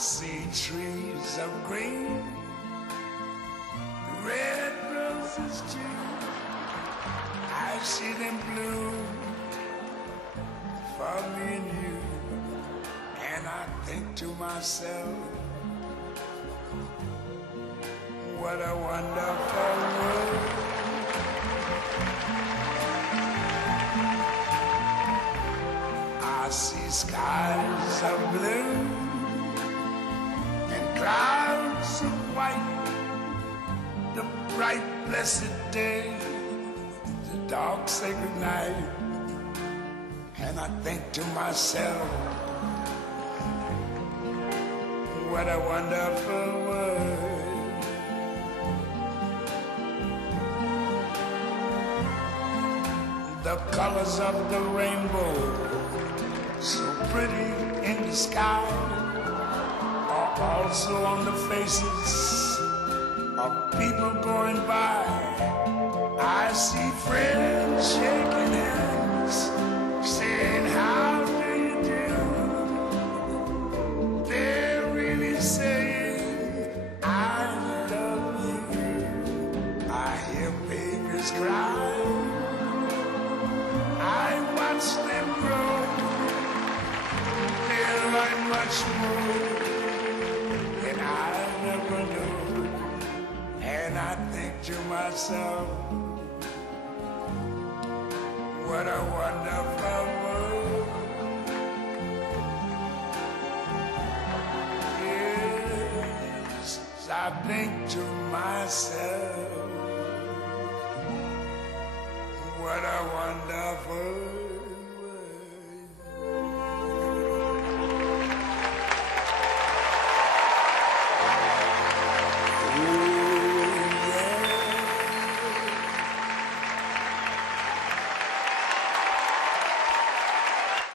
see trees of green, red roses too. I see them bloom for me and you. And I think to myself, what a wonderful world. I see skies of blue and clouds of white, the bright blessed day, the dark sacred night. And I think to myself, what a wonderful world. The colors of the rainbow, so pretty in the sky, are also on the faces of people going by. I see friends shaking hands, saying, how do you do? They're really saying, I love you. I hear babies cry, I watch them grow. They'll learn much more than I never knew. And I think to myself, what a wonderful world. Yes, I think to myself, what a wonderful